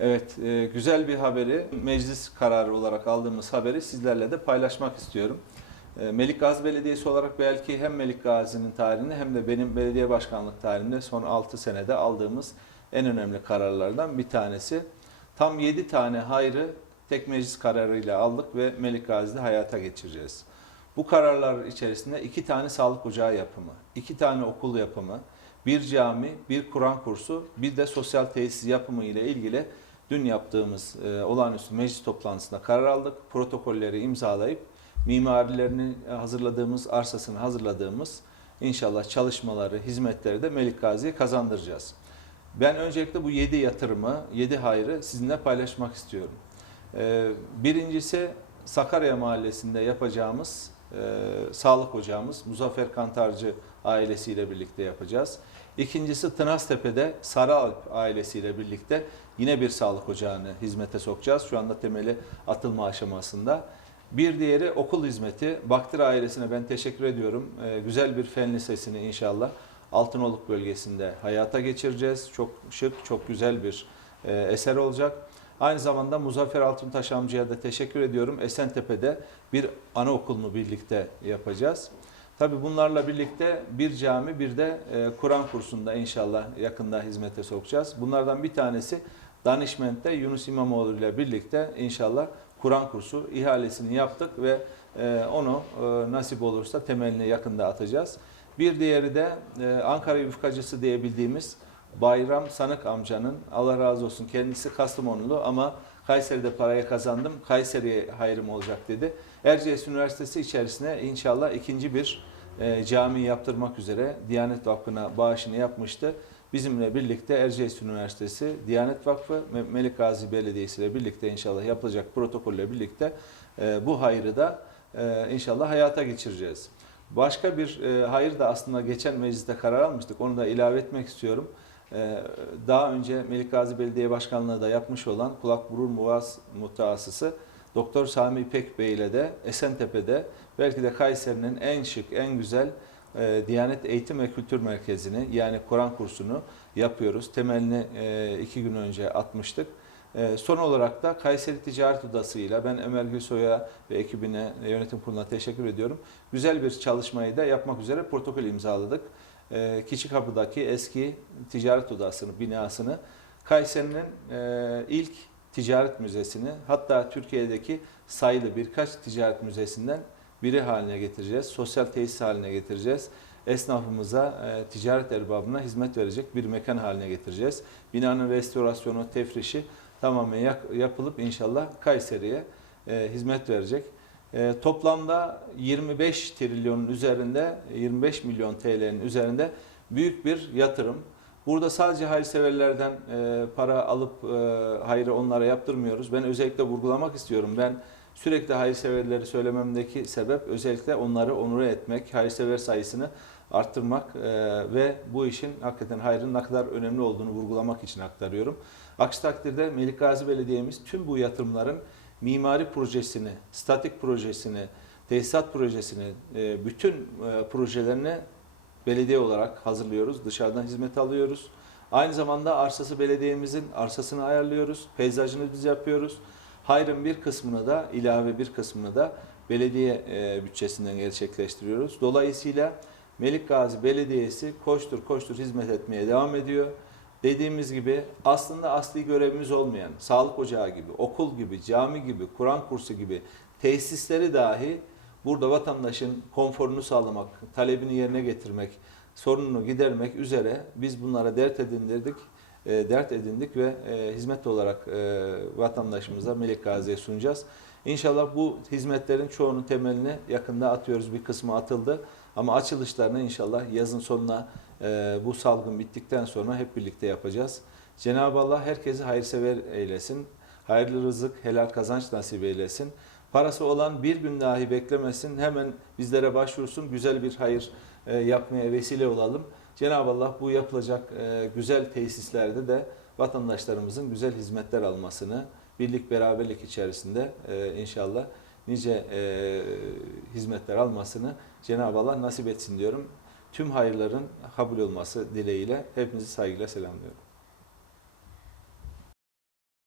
Evet, e, güzel bir haberi, meclis kararı olarak aldığımız haberi sizlerle de paylaşmak istiyorum. E, Melik Gazi Belediyesi olarak belki hem Melik Gazi'nin tarihinde hem de benim belediye başkanlık tarihinde son 6 senede aldığımız en önemli kararlardan bir tanesi. Tam 7 tane hayrı tek meclis kararıyla aldık ve Melik Gazi'de hayata geçireceğiz. Bu kararlar içerisinde iki tane sağlık ocağı yapımı, iki tane okul yapımı, bir cami, bir Kur'an kursu, bir de sosyal tesis yapımı ile ilgili dün yaptığımız e, olağanüstü meclis toplantısında karar aldık. Protokolleri imzalayıp mimarilerini hazırladığımız, arsasını hazırladığımız inşallah çalışmaları, hizmetleri de Melik Gazi'ye kazandıracağız. Ben öncelikle bu 7 yatırımı, 7 hayrı sizinle paylaşmak istiyorum. E, Birincisi Sakarya Mahallesi'nde yapacağımız e, sağlık ocağımız Muzaffer Kantarcı ailesiyle birlikte yapacağız. İkincisi Tınaztepe'de Sarıalp ailesiyle birlikte yine bir sağlık ocağını hizmete sokacağız. Şu anda temeli atılma aşamasında. Bir diğeri okul hizmeti. Baktır ailesine ben teşekkür ediyorum. Ee, güzel bir fen lisesini inşallah Altınoluk bölgesinde hayata geçireceğiz. Çok şık, çok güzel bir e, eser olacak. Aynı zamanda Muzaffer Altıntaş amcaya da teşekkür ediyorum. Esentepe'de bir anaokulunu birlikte yapacağız. Tabii bunlarla birlikte bir cami bir de e, Kur'an kursunda inşallah yakında hizmete sokacağız. Bunlardan bir tanesi Danişment'te Yunus İmamoğlu ile birlikte inşallah Kur'an kursu ihalesini yaptık ve e, onu e, nasip olursa temelini yakında atacağız. Bir diğeri de e, Ankara yufkacısı diye bildiğimiz Bayram Sanık amcanın Allah razı olsun kendisi Kastamonulu ama Kayseri'de parayı kazandım. Kayseri'ye hayrım olacak dedi. Erciyes Üniversitesi içerisine inşallah ikinci bir e, cami yaptırmak üzere Diyanet Vakfı'na bağışını yapmıştı. Bizimle birlikte Erciyes Üniversitesi, Diyanet Vakfı ve Melik Gazi Belediyesi ile birlikte inşallah yapılacak protokolle birlikte e, bu hayrı da e, inşallah hayata geçireceğiz. Başka bir e, hayır da aslında geçen mecliste karar almıştık. Onu da ilave etmek istiyorum. E, daha önce Melik Gazi Belediye Başkanlığı da yapmış olan kulak burun muaz mutasısı Doktor Sami İpek Bey ile de Esentepe'de belki de Kayseri'nin en şık, en güzel e, Diyanet Eğitim ve Kültür Merkezi'ni yani Kur'an kursunu yapıyoruz. Temelini e, iki gün önce atmıştık. E, son olarak da Kayseri Ticaret Odası ile ben Ömer Gülsoy'a ve ekibine, yönetim kuruluna teşekkür ediyorum. Güzel bir çalışmayı da yapmak üzere protokol imzaladık. E, Kapı'daki eski ticaret odasını, binasını Kayseri'nin e, ilk ticaret müzesini hatta Türkiye'deki sayılı birkaç ticaret müzesinden biri haline getireceğiz. Sosyal tesis haline getireceğiz. Esnafımıza, e, ticaret erbabına hizmet verecek bir mekan haline getireceğiz. Binanın restorasyonu, tefrişi tamamen yak- yapılıp inşallah Kayseri'ye e, hizmet verecek. E, toplamda 25 trilyonun üzerinde, 25 milyon TL'nin üzerinde büyük bir yatırım. Burada sadece hayırseverlerden e, para alıp e, hayrı onlara yaptırmıyoruz. Ben özellikle vurgulamak istiyorum. Ben sürekli hayırseverleri söylememdeki sebep özellikle onları onur etmek, hayırsever sayısını arttırmak e, ve bu işin hakikaten hayrın ne kadar önemli olduğunu vurgulamak için aktarıyorum. Aksi takdirde Melik Gazi Belediye'miz tüm bu yatırımların mimari projesini, statik projesini, tesisat projesini, e, bütün e, projelerini belediye olarak hazırlıyoruz. Dışarıdan hizmet alıyoruz. Aynı zamanda arsası belediyemizin arsasını ayarlıyoruz. Peyzajını biz yapıyoruz. Hayrın bir kısmını da ilave bir kısmını da belediye e, bütçesinden gerçekleştiriyoruz. Dolayısıyla Melik Gazi Belediyesi koştur koştur hizmet etmeye devam ediyor. Dediğimiz gibi aslında asli görevimiz olmayan sağlık ocağı gibi, okul gibi, cami gibi, Kur'an kursu gibi tesisleri dahi burada vatandaşın konforunu sağlamak, talebini yerine getirmek, sorununu gidermek üzere biz bunlara dert edindirdik, e, dert edindik ve e, hizmet olarak e, vatandaşımıza Melik Gazi'ye sunacağız. İnşallah bu hizmetlerin çoğunun temelini yakında atıyoruz. Bir kısmı atıldı ama açılışlarını inşallah yazın sonuna e, bu salgın bittikten sonra hep birlikte yapacağız. Cenab-ı Allah herkesi hayırsever eylesin. Hayırlı rızık, helal kazanç nasip eylesin. Parası olan bir gün dahi beklemesin. Hemen bizlere başvursun. Güzel bir hayır e, yapmaya vesile olalım. Cenab-ı Allah bu yapılacak e, güzel tesislerde de vatandaşlarımızın güzel hizmetler almasını, birlik beraberlik içerisinde e, inşallah nice hizmetler almasını Cenab-ı Allah nasip etsin diyorum. Tüm hayırların kabul olması dileğiyle hepinizi saygıyla selamlıyorum.